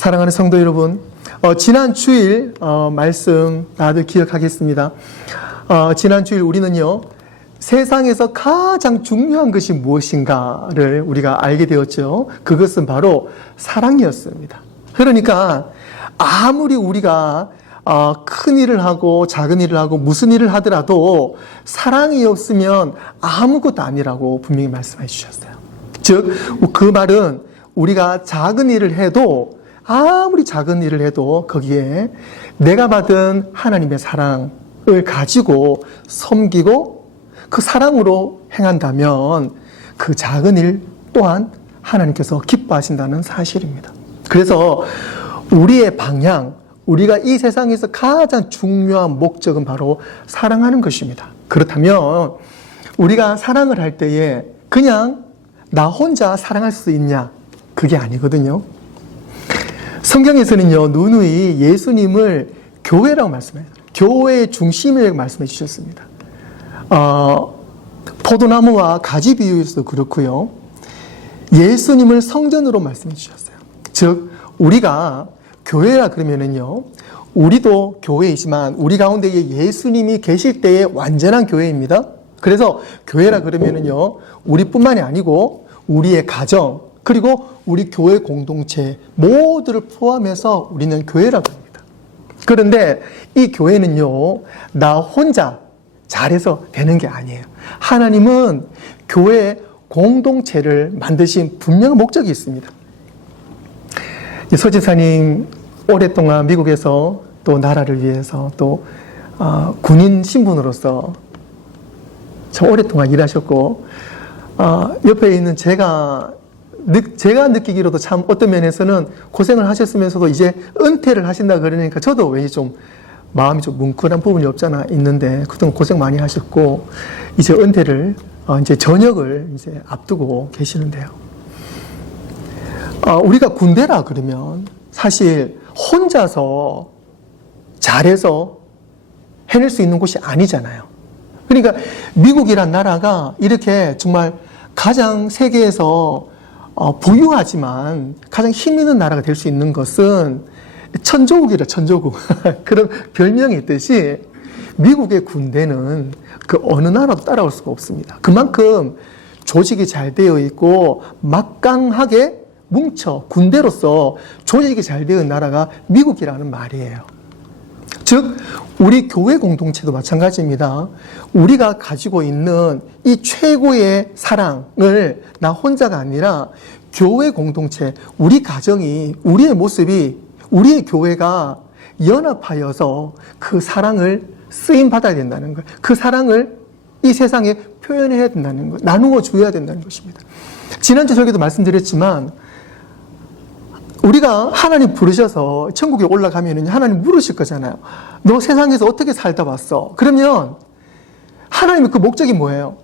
사랑하는 성도 여러분, 지난 주일 말씀 다들 기억하겠습니다. 지난 주일 우리는요, 세상에서 가장 중요한 것이 무엇인가를 우리가 알게 되었죠. 그것은 바로 사랑이었습니다. 그러니까 아무리 우리가 큰 일을 하고 작은 일을 하고 무슨 일을 하더라도 사랑이 없으면 아무것도 아니라고 분명히 말씀해 주셨어요. 즉, 그 말은 우리가 작은 일을 해도 아무리 작은 일을 해도 거기에 내가 받은 하나님의 사랑을 가지고 섬기고 그 사랑으로 행한다면 그 작은 일 또한 하나님께서 기뻐하신다는 사실입니다. 그래서 우리의 방향, 우리가 이 세상에서 가장 중요한 목적은 바로 사랑하는 것입니다. 그렇다면 우리가 사랑을 할 때에 그냥 나 혼자 사랑할 수 있냐? 그게 아니거든요. 성경에서는요, 누누이 예수님을 교회라고 말씀해요. 교회의 중심이라고 말씀해 주셨습니다. 포도나무와 가지 비유에서도 그렇고요. 예수님을 성전으로 말씀해 주셨어요. 즉, 우리가 교회라 그러면은요, 우리도 교회이지만 우리 가운데 예수님이 계실 때의 완전한 교회입니다. 그래서 교회라 그러면은요, 우리뿐만이 아니고 우리의 가정, 그리고 우리 교회 공동체 모두를 포함해서 우리는 교회라고 합니다. 그런데 이 교회는요, 나 혼자 잘해서 되는 게 아니에요. 하나님은 교회 공동체를 만드신 분명한 목적이 있습니다. 서지사님 오랫동안 미국에서 또 나라를 위해서 또 군인 신분으로서 참 오랫동안 일하셨고, 옆에 있는 제가 느끼기로도 참 어떤 면에서는 고생을 하셨으면서도 이제 은퇴를 하신다 그러니까 저도 왠지 좀 마음이 좀 뭉클한 부분이 없잖아 있는데, 그동안 고생 많이 하셨고 이제 은퇴를 이제 전역을 이제 앞두고 계시는데요. 우리가 군대라 그러면 사실 혼자서 잘해서 해낼 수 있는 곳이 아니잖아요. 그러니까 미국이란 나라가 이렇게 정말 가장 세계에서 부유하지만 가장 힘 있는 나라가 될 수 있는 것은 천조국이라, 천조국. 그런 별명이 있듯이 미국의 군대는 그 어느 나라도 따라올 수가 없습니다. 그만큼 조직이 잘 되어 있고 막강하게 뭉쳐 군대로서 조직이 잘 되어 있는 나라가 미국이라는 말이에요. 즉, 우리 교회 공동체도 마찬가지입니다. 우리가 가지고 있는 이 최고의 사랑을 나 혼자가 아니라 교회 공동체, 우리 가정이, 우리의 모습이, 우리의 교회가 연합하여서 그 사랑을 쓰임받아야 된다는 것, 그 사랑을 이 세상에 표현해야 된다는 것, 나누어 줘야 된다는 것입니다. 지난주 설교도 말씀드렸지만 우리가 하나님 부르셔서 천국에 올라가면 하나님 물으실 거잖아요. 너 세상에서 어떻게 살다 왔어? 그러면 하나님의 그 목적이 뭐예요?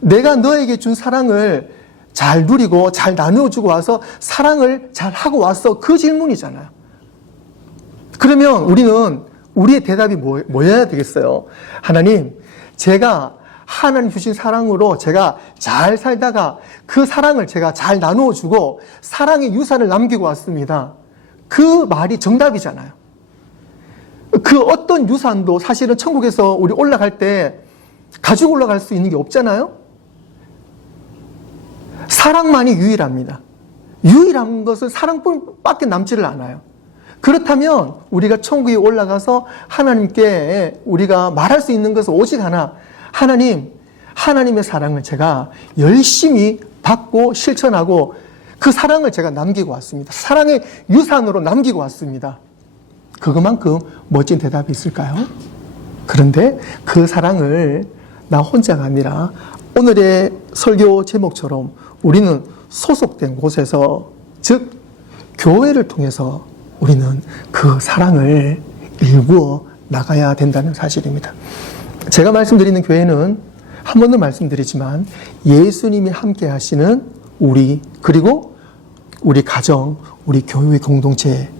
내가 너에게 준 사랑을 잘 누리고 잘 나누어주고 와서 사랑을 잘 하고 왔어. 그 질문이잖아요. 그러면 우리는 우리의 대답이 뭐여야 되겠어요? 하나님, 제가 하나님 주신 사랑으로 제가 잘 살다가 그 사랑을 제가 잘 나누어주고 사랑의 유산을 남기고 왔습니다. 그 말이 정답이잖아요. 그 어떤 유산도 사실은 천국에서 우리 올라갈 때 가지고 올라갈 수 있는 게 없잖아요. 사랑만이 유일합니다. 유일한 것은 사랑뿐밖에 남지를 않아요. 그렇다면 우리가 천국에 올라가서 하나님께 우리가 말할 수 있는 것은 오직 하나, 하나님, 하나님의 사랑을 제가 열심히 받고 실천하고 그 사랑을 제가 남기고 왔습니다. 사랑의 유산으로 남기고 왔습니다. 그것만큼 멋진 대답이 있을까요? 그런데 그 사랑을 나 혼자가 아니라 오늘의 설교 제목처럼 우리는 소속된 곳에서, 즉 교회를 통해서 우리는 그 사랑을 일구어 나가야 된다는 사실입니다. 제가 말씀드리는 교회는 한 번 더 말씀드리지만 예수님이 함께 하시는 우리, 그리고 우리 가정, 우리 교회 공동체,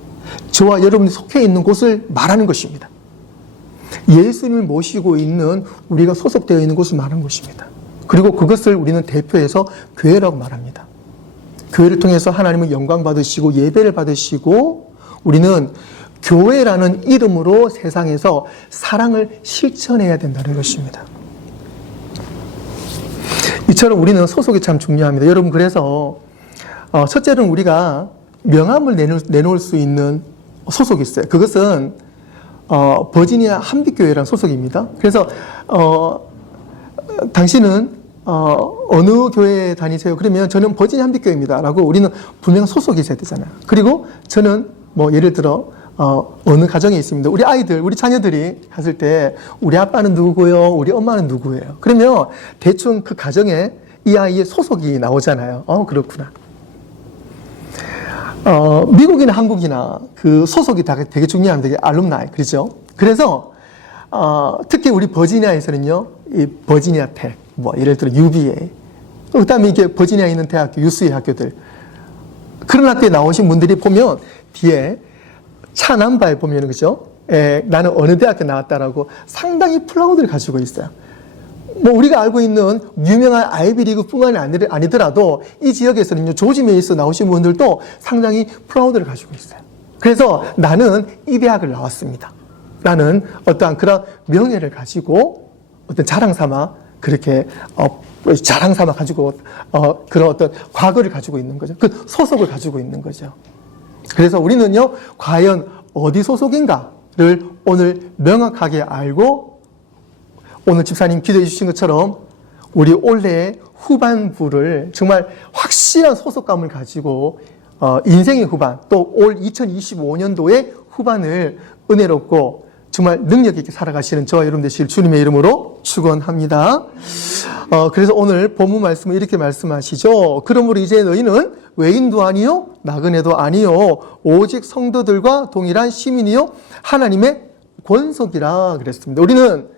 저와 여러분이 속해 있는 곳을 말하는 것입니다. 예수님을 모시고 있는 우리가 소속되어 있는 곳을 말하는 것입니다. 그리고 그것을 우리는 대표해서 교회라고 말합니다. 교회를 통해서 하나님은 영광 받으시고 예배를 받으시고 우리는 교회라는 이름으로 세상에서 사랑을 실천해야 된다는 것입니다. 이처럼 우리는 소속이 참 중요합니다. 여러분, 그래서 첫째는 우리가 명함을 내놓을 수 있는 소속이 있어요. 그것은 버지니아 한빛교회라는 소속입니다. 그래서 당신은 어느 교회에 다니세요? 그러면 저는 버지니아 한빛교회입니다 라고 우리는 분명한 소속이 있어야 되잖아요. 그리고 저는 뭐 예를 들어 어느 가정에 있습니다. 우리 아이들, 우리 자녀들이 갔을 때 우리 아빠는 누구고요? 우리 엄마는 누구예요? 그러면 대충 그 가정에 이 아이의 소속이 나오잖아요. 그렇구나. 미국이나 한국이나 그 소속이 되게 중요합니다. 알룸나이, 그렇죠? 그래서 특히 우리 버지니아에서는요, 이 버지니아 텍, 뭐 예를 들어 UVA, 그다음에 이게 버지니아에 있는 대학교, UC 학교들, 그런 학교에 나오신 분들이 보면 뒤에 차 남바에 보면은, 그죠? 나는 어느 대학교 나왔다라고 상당히 프라우드를 가지고 있어요. 뭐 우리가 알고 있는 유명한 아이비리그뿐만이 아니더라도 이 지역에서는요, 조지 메이스 나오신 분들도 상당히 프라우드를 가지고 있어요. 그래서 나는 이 대학을 나왔습니다. 나는 어떠한 그런 명예를 가지고 어떤 자랑 삼아 그렇게 자랑 삼아 가지고 그런 어떤 과거를 가지고 있는 거죠. 그 소속을 가지고 있는 거죠. 그래서 우리는요, 과연 어디 소속인가를 오늘 명확하게 알고, 오늘 집사님 기도해 주신 것처럼 우리 올해의 후반부를 정말 확실한 소속감을 가지고 인생의 후반, 또 올 2025년도의 후반을 은혜롭고 정말 능력 있게 살아가시는 저와 여러분 되실 주님의 이름으로 축원합니다. 그래서 오늘 본문 말씀을 이렇게 말씀하시죠. 그러므로 이제 너희는 외인도 아니요 나그네도 아니요 오직 성도들과 동일한 시민이요 하나님의 권속이라 그랬습니다. 우리는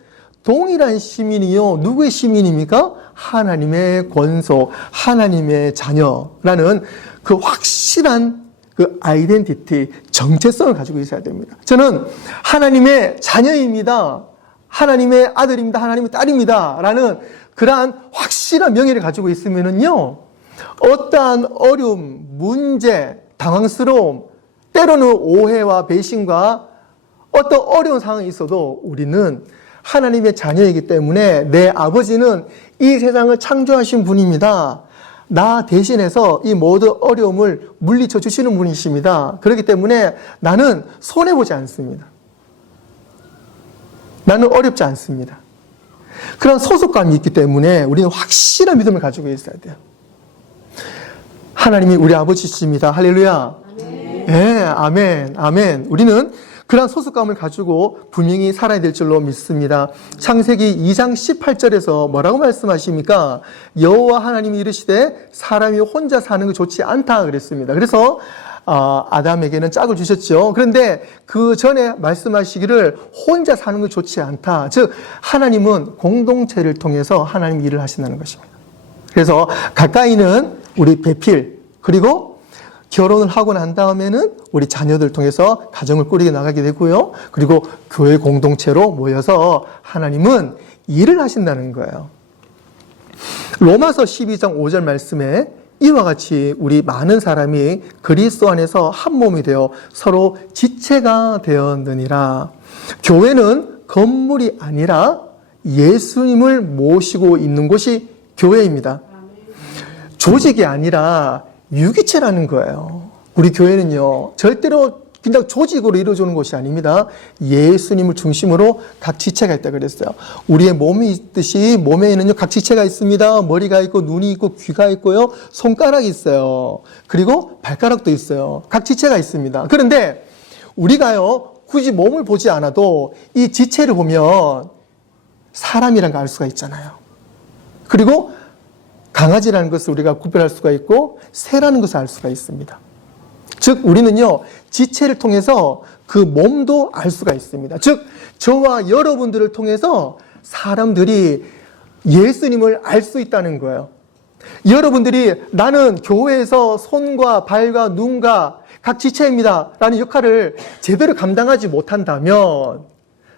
동일한 시민이요, 누구의 시민입니까? 하나님의 권속, 하나님의 자녀라는 그 확실한 그 아이덴티티, 정체성을 가지고 있어야 됩니다. 저는 하나님의 자녀입니다. 하나님의 아들입니다. 하나님의 딸입니다. 라는 그러한 확실한 명예를 가지고 있으면은요, 어떠한 어려움, 문제, 당황스러움, 때로는 오해와 배신과 어떤 어려운 상황이 있어도 우리는 하나님의 자녀이기 때문에 내 아버지는 이 세상을 창조하신 분입니다. 나 대신해서 이 모든 어려움을 물리쳐 주시는 분이십니다. 그렇기 때문에 나는 손해보지 않습니다. 나는 어렵지 않습니다. 그런 소속감이 있기 때문에 우리는 확실한 믿음을 가지고 있어야 돼요. 하나님이 우리 아버지십니다. 할렐루야. 아멘. 네, 아멘. 아멘. 우리는 그런 소속감을 가지고 분명히 살아야 될 줄로 믿습니다. 창세기 2장 18절에서 뭐라고 말씀하십니까? 여호와 하나님이 이르시되 사람이 혼자 사는 게 좋지 않다 그랬습니다. 그래서 아담에게는 짝을 주셨죠. 그런데 그 전에 말씀하시기를 혼자 사는 게 좋지 않다. 즉 하나님은 공동체를 통해서 하나님 일을 하신다는 것입니다. 그래서 가까이는 우리 배필, 그리고 결혼을 하고 난 다음에는 우리 자녀들 통해서 가정을 꾸리게 나가게 되고요. 그리고 교회 공동체로 모여서 하나님은 일을 하신다는 거예요. 로마서 12장 5절 말씀에 이와 같이 우리 많은 사람이 그리스도 안에서 한 몸이 되어 서로 지체가 되었느니라. 교회는 건물이 아니라 예수님을 모시고 있는 곳이 교회입니다. 조직이 아니라 유기체라는 거예요. 우리 교회는요, 절대로 그냥 조직으로 이루어지는 것이 아닙니다. 예수님을 중심으로 각 지체가 있다 그랬어요. 우리의 몸이 있듯이 몸에는요, 각 지체가 있습니다. 머리가 있고, 눈이 있고, 귀가 있고요, 손가락이 있어요. 그리고 발가락도 있어요. 각 지체가 있습니다. 그런데 우리가요, 굳이 몸을 보지 않아도 이 지체를 보면 사람이라는 걸 알 수가 있잖아요. 그리고 강아지라는 것을 우리가 구별할 수가 있고 새라는 것을 알 수가 있습니다. 즉 우리는요, 지체를 통해서 그 몸도 알 수가 있습니다. 즉 저와 여러분들을 통해서 사람들이 예수님을 알 수 있다는 거예요. 여러분들이 나는 교회에서 손과 발과 눈과 각 지체입니다 라는 역할을 제대로 감당하지 못한다면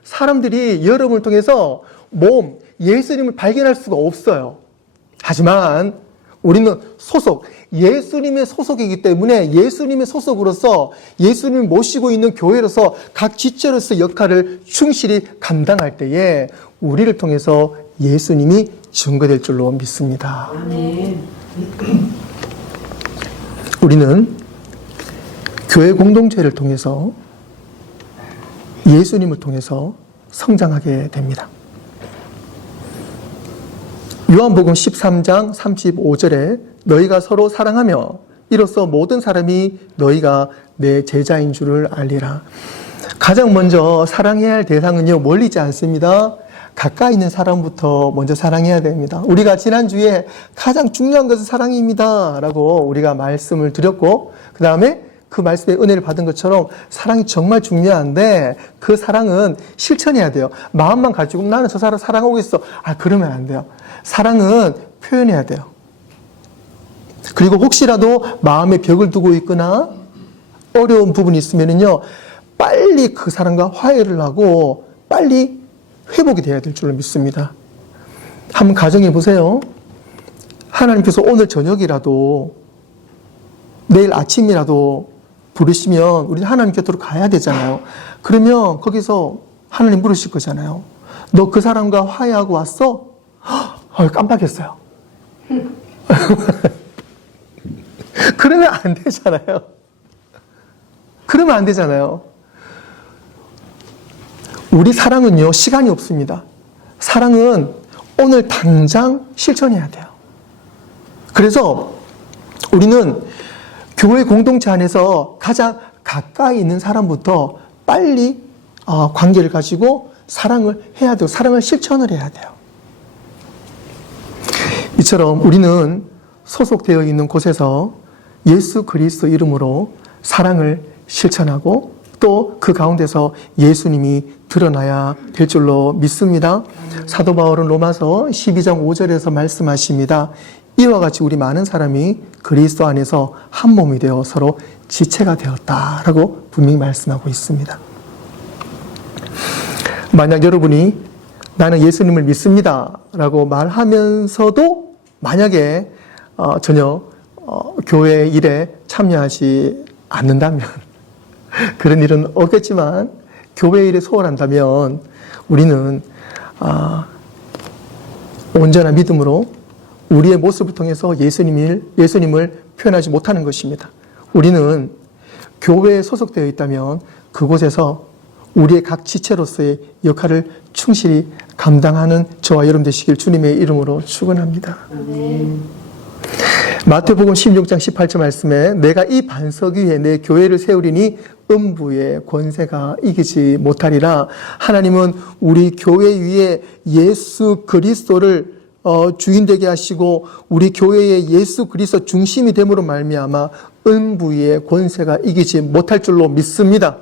사람들이 여러분을 통해서 예수님을 발견할 수가 없어요. 하지만 우리는 소속, 예수님의 소속이기 때문에 예수님의 소속으로서 예수님을 모시고 있는 교회로서 각 지체로서 역할을 충실히 감당할 때에 우리를 통해서 예수님이 증거될 줄로 믿습니다. 우리는 교회 공동체를 통해서 예수님을 통해서 성장하게 됩니다. 요한복음 13장 35절에 너희가 서로 사랑하며 이로써 모든 사람이 너희가 내 제자인 줄을 알리라. 가장 먼저 사랑해야 할 대상은요, 멀리 있지 않습니다. 가까이 있는 사람부터 먼저 사랑해야 됩니다. 우리가 지난주에 가장 중요한 것은 사랑입니다 라고 우리가 말씀을 드렸고, 그 다음에 그 말씀에 은혜를 받은 것처럼 사랑이 정말 중요한데 그 사랑은 실천해야 돼요. 마음만 가지고 나는 저 사람 사랑하고 있어. 그러면 안 돼요. 사랑은 표현해야 돼요. 그리고 혹시라도 마음에 벽을 두고 있거나 어려운 부분이 있으면요, 빨리 그 사람과 화해를 하고 빨리 회복이 돼야 될 줄로 믿습니다. 한번 가정해 보세요. 하나님께서 오늘 저녁이라도 내일 아침이라도 부르시면 우리는 하나님 곁으로 가야 되잖아요. 그러면 거기서 하나님 물으실 거잖아요. 너 그 사람과 화해하고 왔어? 깜빡했어요. 그러면 안 되잖아요. 그러면 안 되잖아요. 우리 사랑은요, 시간이 없습니다. 사랑은 오늘 당장 실천해야 돼요. 그래서 우리는 교회 공동체 안에서 가장 가까이 있는 사람부터 빨리 관계를 가지고 사랑을 해야 돼요. 사랑을 실천을 해야 돼요. 이처럼 우리는 소속되어 있는 곳에서 예수 그리스도 이름으로 사랑을 실천하고 또 그 가운데서 예수님이 드러나야 될 줄로 믿습니다. 사도 바울은 로마서 12장 5절에서 말씀하십니다. 이와 같이 우리 많은 사람이 그리스도 안에서 한 몸이 되어 서로 지체가 되었다라고 분명히 말씀하고 있습니다. 만약 여러분이 나는 예수님을 믿습니다 라고 말하면서도 만약에 전혀 교회 일에 참여하지 않는다면, 그런 일은 없겠지만 교회 일에 소홀한다면 우리는 온전한 믿음으로 우리의 모습을 통해서 예수님을 표현하지 못하는 것입니다. 우리는 교회에 소속되어 있다면 그곳에서 우리의 각 지체로서의 역할을 충실히 감당하는 저와 여러분 되시길 주님의 이름으로 축원합니다. 마태복음 16장 18절 말씀에 내가 이 반석 위에 내 교회를 세우리니 음부의 권세가 이기지 못하리라. 하나님은 우리 교회 위에 예수 그리스도를 주인 되게 하시고 우리 교회의 예수 그리스도 중심이 됨으로 말미암아 음부의 권세가 이기지 못할 줄로 믿습니다.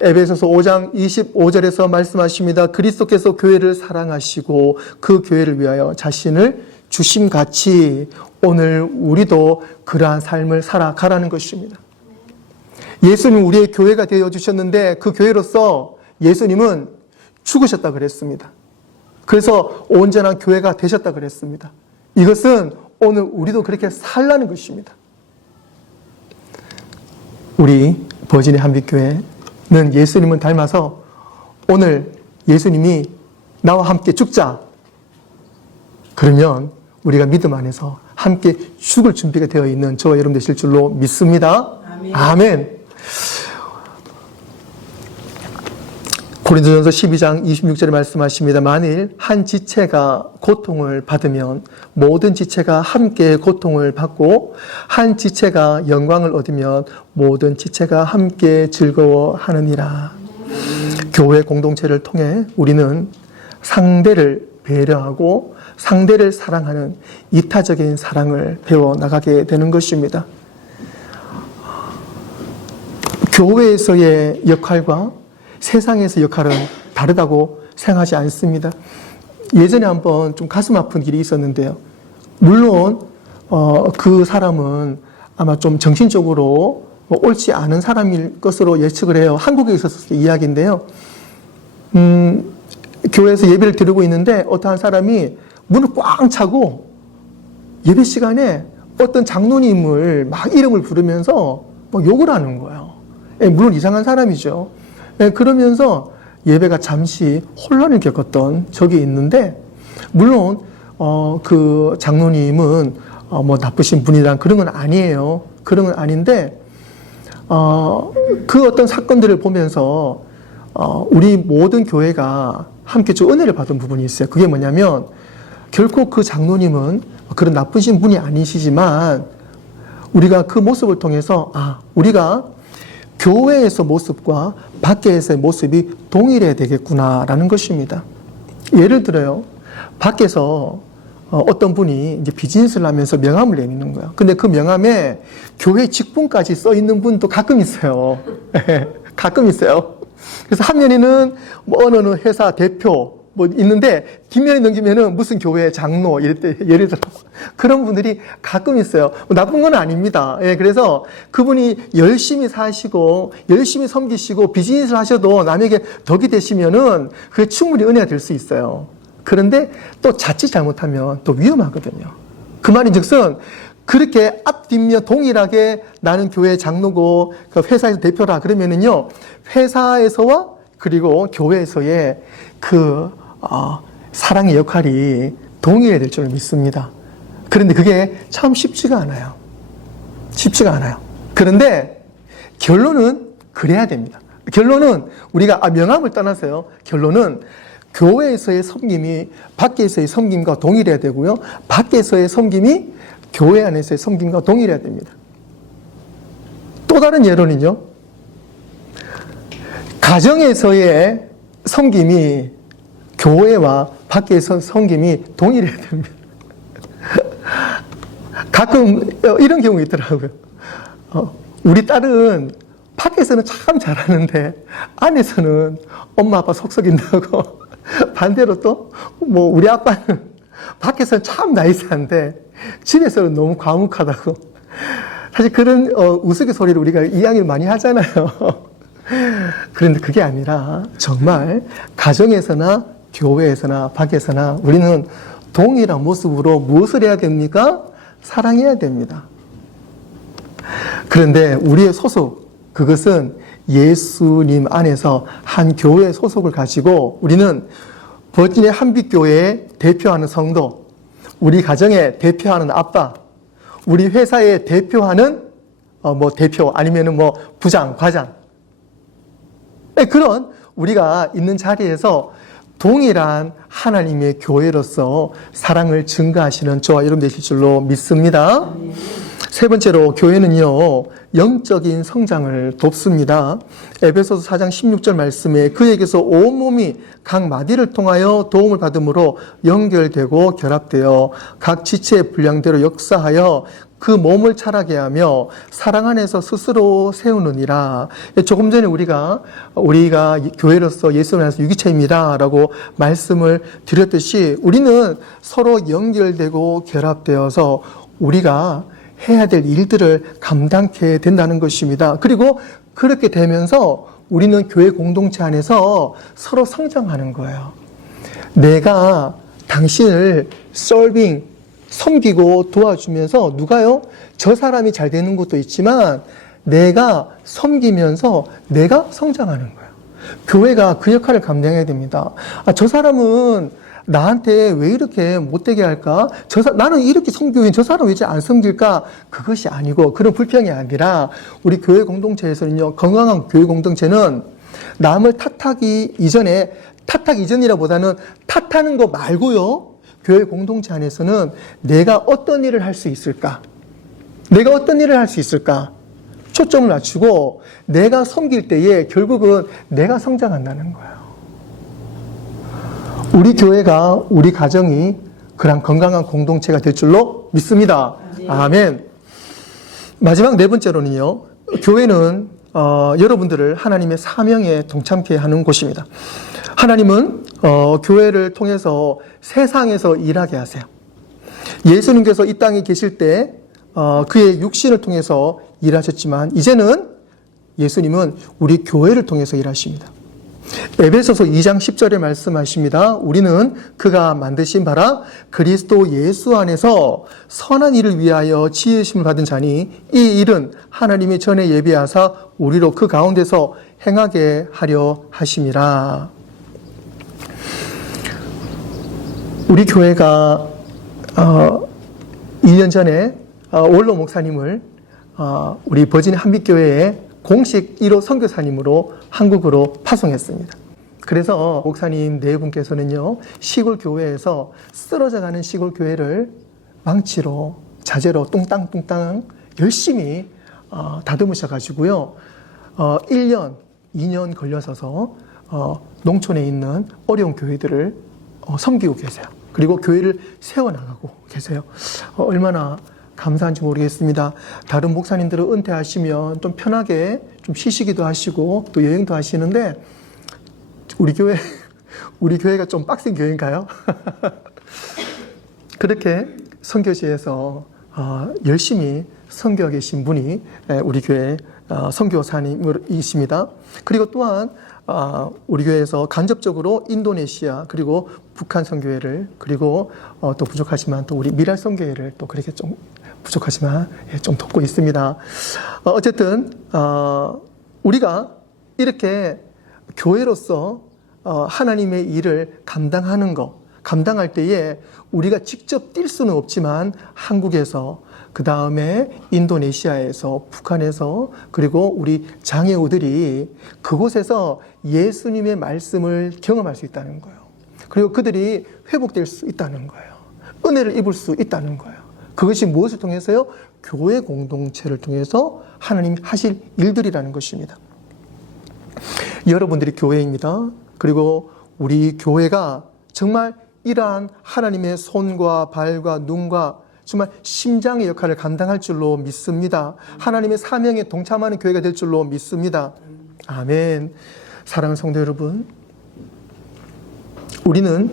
에베소서 5장 25절에서 말씀하십니다. 그리스도께서 교회를 사랑하시고 그 교회를 위하여 자신을 주심같이 오늘 우리도 그러한 삶을 살아가라는 것입니다. 예수님 우리의 교회가 되어주셨는데 그 교회로서 예수님은 죽으셨다 그랬습니다. 그래서 온전한 교회가 되셨다 그랬습니다. 이것은 오늘 우리도 그렇게 살라는 것입니다. 우리 버지니 한빛교회는 예수님을 닮아서 오늘 예수님이 나와 함께 죽자, 그러면 우리가 믿음 안에서 함께 죽을 준비가 되어 있는 저와 여러분 되실 줄로 믿습니다. 아멘. 고린도전서 12장 26절에 말씀하십니다. 만일 한 지체가 고통을 받으면 모든 지체가 함께 고통을 받고 한 지체가 영광을 얻으면 모든 지체가 함께 즐거워하느니라. 교회 공동체를 통해 우리는 상대를 배려하고 상대를 사랑하는 이타적인 사랑을 배워나가게 되는 것입니다. 교회에서의 역할과 세상에서 역할은 다르다고 생각하지 않습니다. 예전에 한번 좀 가슴 아픈 일이 있었는데요. 물론 그 사람은 아마 좀 정신적으로 옳지 않은 사람일 것으로 예측을 해요. 한국에 있었을 때 이야기인데요. 교회에서 예배를 드리고 있는데 어떠한 사람이 문을 꽉 차고 예배 시간에 어떤 장로님을 막 이름을 부르면서 막 욕을 하는 거예요. 물론 이상한 사람이죠. 그러면서 예배가 잠시 혼란을 겪었던 적이 있는데, 물론 그 장로님은 뭐 나쁘신 분이란 그런 건 아니에요. 그런 건 아닌데, 그 어떤 사건들을 보면서 우리 모든 교회가 함께 좀 은혜를 받은 부분이 있어요. 그게 뭐냐면, 결코 그 장로님은 그런 나쁘신 분이 아니시지만 우리가 그 모습을 통해서 우리가 교회에서 모습과 밖에서의 모습이 동일해야 되겠구나라는 것입니다. 예를 들어요. 밖에서 어떤 분이 이제 비즈니스를 하면서 명함을 내미는 거예요. 근데 그 명함에 교회 직분까지 써 있는 분도 가끔 있어요. 가끔 있어요. 그래서 한 면에는 뭐 어느 회사 대표 뭐 있는데 뒷면에 넘기면은 무슨 교회 장로 이럴 때 예를 들어 그런 분들이 가끔 있어요. 뭐 나쁜 건 아닙니다. 그래서 그분이 열심히 사시고 열심히 섬기시고 비즈니스를 하셔도 남에게 덕이 되시면은 그게 충분히 은혜가 될 수 있어요. 그런데 또 자칫 잘못하면 또 위험하거든요. 그 말인즉슨 그렇게 앞 뒷면 동일하게 나는 교회 장로고 그 회사에서 대표라 그러면은요 회사에서와 그리고 교회에서의 그 사랑의 역할이 동일해야 될 줄 믿습니다. 그런데 그게 참 쉽지가 않아요. 쉽지가 않아요. 그런데 결론은 그래야 됩니다. 결론은 우리가 명함을 떠나서요. 결론은 교회에서의 섬김이 밖에서의 섬김과 동일해야 되고요. 밖에서의 섬김이 교회 안에서의 섬김과 동일해야 됩니다. 또 다른 예로는요. 가정에서의 섬김이 교회와 밖에서 섬김이 동일해야 됩니다. 가끔 이런 경우 있더라고요. 우리 딸은 밖에서는 참 잘하는데 안에서는 엄마 아빠 속 썩인다고. 반대로 또 뭐 우리 아빠는 밖에서는 참 나이스한데 집에서는 너무 과묵하다고. 사실 그런 우스갯소리를 우리가 이야기를 많이 하잖아요. 그런데 그게 아니라 정말 가정에서나 교회에서나 밖에서나 우리는 동일한 모습으로 무엇을 해야 됩니까? 사랑해야 됩니다. 그런데 우리의 소속, 그것은 예수님 안에서 한 교회의 소속을 가지고 우리는 버진의 한빛교회에 대표하는 성도, 우리 가정에 대표하는 아빠, 우리 회사에 대표하는 뭐 대표 아니면은 뭐 부장, 과장, 그런 우리가 있는 자리에서 동일한 하나님의 교회로서 사랑을 증가하시는 저와 여러분 되실 줄로 믿습니다. 세 번째로 교회는요 영적인 성장을 돕습니다. 에베소서 4장 16절 말씀에 그에게서 온몸이 각 마디를 통하여 도움을 받음으로 연결되고 결합되어 각 지체의 분량대로 역사하여 그 몸을 자라게 하며 사랑 안에서 스스로 세우느니라. 조금 전에 우리가 교회로서 예수님 안에서 유기체입니다 라고 말씀을 드렸듯이 우리는 서로 연결되고 결합되어서 우리가 해야 될 일들을 감당케 된다는 것입니다. 그리고 그렇게 되면서 우리는 교회 공동체 안에서 서로 성장하는 거예요. 내가 당신을 섬기고 도와주면서 누가요? 저 사람이 잘 되는 것도 있지만 내가 섬기면서 내가 성장하는 거예요. 교회가 그 역할을 감당해야 됩니다. 저 사람은 나한테 왜 이렇게 못되게 할까? 나는 이렇게 섬기면 저 사람 왜 안 섬길까? 그것이 아니고 그런 불평이 아니라 우리 교회 공동체에서는요. 건강한 교회 공동체는 남을 탓하기 이전이라보다는 탓하는 거 말고요. 교회 공동체 안에서는 내가 어떤 일을 할 수 있을까? 내가 어떤 일을 할 수 있을까? 초점을 맞추고 내가 섬길 때에 결국은 내가 성장한다는 거예요. 우리 교회가 우리 가정이 그런 건강한 공동체가 될 줄로 믿습니다. 아멘. 마지막 네 번째로는요. 교회는 여러분들을 하나님의 사명에 동참케 하는 곳입니다. 하나님은 교회를 통해서 세상에서 일하게 하세요. 예수님께서 이 땅에 계실 때 그의 육신을 통해서 일하셨지만 이제는 예수님은 우리 교회를 통해서 일하십니다. 에베소서 2장 10절에 말씀하십니다. 우리는 그가 만드신 바라 그리스도 예수 안에서 선한 일을 위하여 지으심을 받은 자니 이 일은 하나님이 전에 예비하사 우리로 그 가운데서 행하게 하려 하심이라. 우리 교회가 2년 전에 원로 목사님을 우리 버지니 한빛교회에 공식 1호 선교사님으로 한국으로 파송했습니다. 그래서 목사님 네 분께서는요, 시골 교회에서 쓰러져가는 시골 교회를 망치로, 자재로 뚱땅뚱땅 열심히 다듬으셔가지고요, 1년, 2년 걸려서서 농촌에 있는 어려운 교회들을 섬기고 계세요. 그리고 교회를 세워나가고 계세요. 얼마나 감사한지 모르겠습니다. 다른 목사님들은 은퇴하시면 좀 편하게 좀 쉬시기도 하시고 또 여행도 하시는데 우리 교회가 좀 빡센 교회인가요? 그렇게 선교지에서 열심히 선교하고 계신 분이 우리 교회 선교사님이십니다. 그리고 또한 우리 교회에서 간접적으로 인도네시아 그리고 북한 선교회를 그리고 또 부족하지만 또 우리 미랄 선교회를 또 그렇게 좀 부족하지만 좀 돕고 있습니다. 어쨌든 우리가 이렇게 교회로서 하나님의 일을 감당할 때에 우리가 직접 뛸 수는 없지만 한국에서 그 다음에 인도네시아에서 북한에서 그리고 우리 장애우들이 그곳에서 예수님의 말씀을 경험할 수 있다는 거예요. 그리고 그들이 회복될 수 있다는 거예요. 은혜를 입을 수 있다는 거예요. 그것이 무엇을 통해서요? 교회 공동체를 통해서 하나님이 하실 일들이라는 것입니다. 여러분들이 교회입니다. 그리고 우리 교회가 정말 이러한 하나님의 손과 발과 눈과 정말 심장의 역할을 감당할 줄로 믿습니다. 하나님의 사명에 동참하는 교회가 될 줄로 믿습니다. 아멘. 사랑하는 성도 여러분, 우리는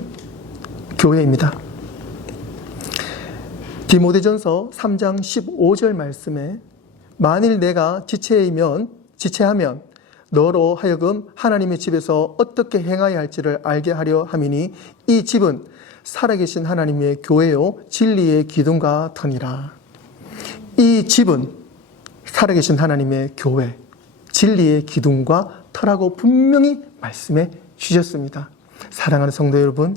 교회입니다. 디모데전서 3장 15절 말씀에 만일 내가 지체하면 너로 하여금 하나님의 집에서 어떻게 행하여야 할지를 알게 하려 함이니 이 집은 살아계신 하나님의 교회요 진리의 기둥과 터니라. 이 집은 살아계신 하나님의 교회, 진리의 기둥과 터라고 분명히 말씀해 주셨습니다. 사랑하는 성도 여러분,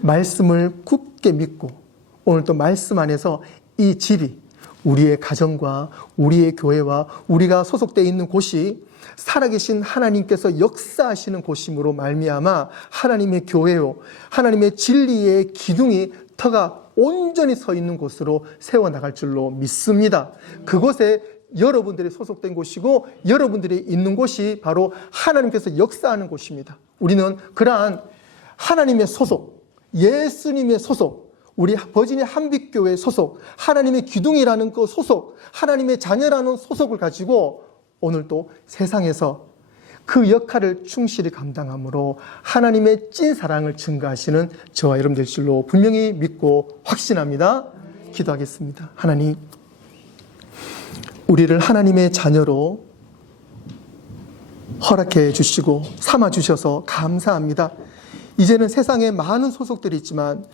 말씀을 굳게 믿고 오늘 또 말씀 안에서 이 집이 우리의 가정과 우리의 교회와 우리가 소속되어 있는 곳이 살아계신 하나님께서 역사하시는 곳임으로 말미암아 하나님의 교회요 하나님의 진리의 기둥이 터가 온전히 서 있는 곳으로 세워나갈 줄로 믿습니다. 그곳에 여러분들이 소속된 곳이고 여러분들이 있는 곳이 바로 하나님께서 역사하는 곳입니다. 우리는 그러한 하나님의 소속, 예수님의 소속, 우리 버지니 한빛교회 소속, 하나님의 기둥이라는 그 소속, 하나님의 자녀라는 소속을 가지고 오늘 또 세상에서 그 역할을 충실히 감당함으로 하나님의 찐 사랑을 증거하시는 저와 여러분 될 줄로 분명히 믿고 확신합니다. 기도하겠습니다. 하나님, 우리를 하나님의 자녀로 허락해 주시고 삼아 주셔서 감사합니다. 이제는 세상에 많은 소속들이 있지만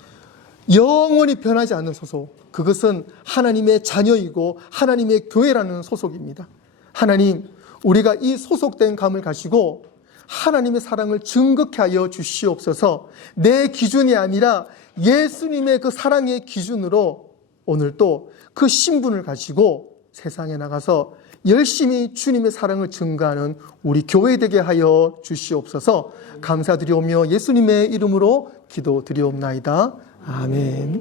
영원히 변하지 않는 소속, 그것은 하나님의 자녀이고 하나님의 교회라는 소속입니다. 하나님, 우리가 이 소속된 감을 가지고 하나님의 사랑을 증거케 하여 주시옵소서. 내 기준이 아니라 예수님의 그 사랑의 기준으로 오늘 또 그 신분을 가지고 세상에 나가서 열심히 주님의 사랑을 증거하는 우리 교회 되게 하여 주시옵소서. 감사드리오며 예수님의 이름으로 기도드리옵나이다. 아멘.